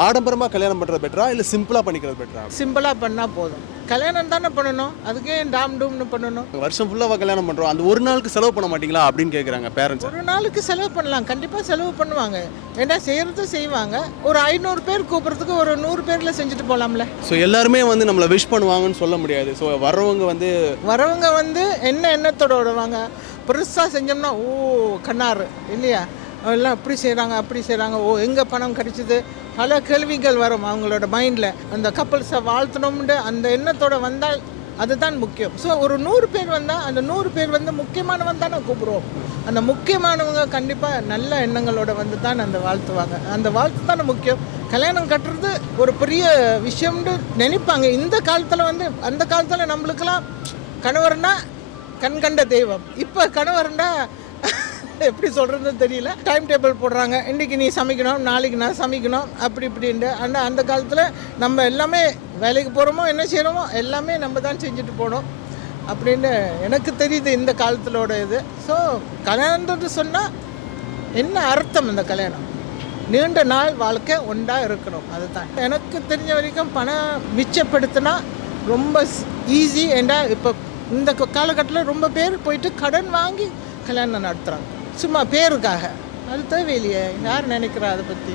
ஆடம்பரமா கல்யாணம் பண்றது பெட்டரா இல்ல சிம்பிளா பண்ணிக்கிறது பெட்டரா? சிம்பிளா பண்ணா போதும். கல்யாணம் தானே பண்ணணும், அதுக்கே டாம் டூம்னு பண்ணணும். வருஷம் ஃபுல்லாவா கல்யாணம் பண்றோம், அந்த ஒரு நாளுக்கு செலவு பண்ண மாட்டீங்களா அப்படின்னு கேக்குறாங்க பேரண்ட்ஸ். ஒரு நாளுக்கு செலவு பண்ணலாம், கண்டிப்பா செலவு பண்ணுவாங்க. ஏன்னா செய்யறது செய்வாங்க. ஒரு 500 பேர் கூப்பிடுறதுக்கு ஒரு 100 பேர்ல செஞ்சுட்டு போலாம்ல. ஸோ எல்லாருமே வந்து நம்மளை விஷ் பண்ணுவாங்கன்னு சொல்ல முடியாது. ஸோ வரவங்க வந்து என்ன எண்ணத்தோட வருவாங்க, பெருசா செஞ்சோம்னா ஓ கண்ணாறு இல்லையா, எல்லாம் இப்படி செய்கிறாங்க அப்படி செய்கிறாங்க, ஓ எங்கே பணம் கிடைச்சிது, பல கேள்விகள் வரும் அவங்களோட மைண்டில். அந்த கப்பல்ஸை வாழ்த்தணும்னு அந்த எண்ணத்தோடு வந்தால் அதுதான் முக்கியம். ஸோ ஒரு 100 பேர் வந்தால் அந்த 100 பேர் வந்து முக்கியமானவன் தானே கூப்பிடுவோம். அந்த முக்கியமானவங்க கண்டிப்பாக நல்ல எண்ணங்களோட வந்து தான் அந்த வாழ்த்துவாங்க. அந்த வாழ்த்து தானே முக்கியம். கல்யாணம் கட்டுறது ஒரு பெரிய விஷயம்னு நினைப்பாங்க இந்த காலத்தில். வந்து அந்த காலத்தில் நம்மளுக்கெல்லாம் கணவர்னா கண் கண்ட தெய்வம். இப்போ கணவர்னா எப்படி சொல்கிறதுன்னு தெரியல. டைம் டேபிள் போடுறாங்க, இன்றைக்கி நீ சமைக்கணும், நாளைக்கு நான் சமைக்கணும், அப்படி இப்படின்ட்டு. ஆனால் அந்த காலத்தில் நம்ம எல்லாமே வேலைக்கு போகிறோமோ என்ன செய்கிறோமோ எல்லாமே நம்ம தான் செஞ்சுட்டு போனோம் அப்படின்னு எனக்கு தெரியுது இந்த காலத்திலோட இது. ஸோ கல்யாணம்ன்றது சொன்னால் என்ன அர்த்தம், இந்த கல்யாணம் நீண்ட நாள் வாழ்க்கை ஒன்றா இருக்கணும், அதுதான். எனக்கு தெரிஞ்ச வரைக்கும் பணம் மிச்சப்படுத்தினா ரொம்ப ஈஸி. ஏண்டா இப்போ இந்த காலகட்டத்தில் ரொம்ப பேர் போயிட்டு கடன் வாங்கி கல்யாணம் நடத்துகிறாங்க சும்மா பேருக்காக. அது தேவையில்லையே, யார் நினைக்கிறா அதை பற்றி?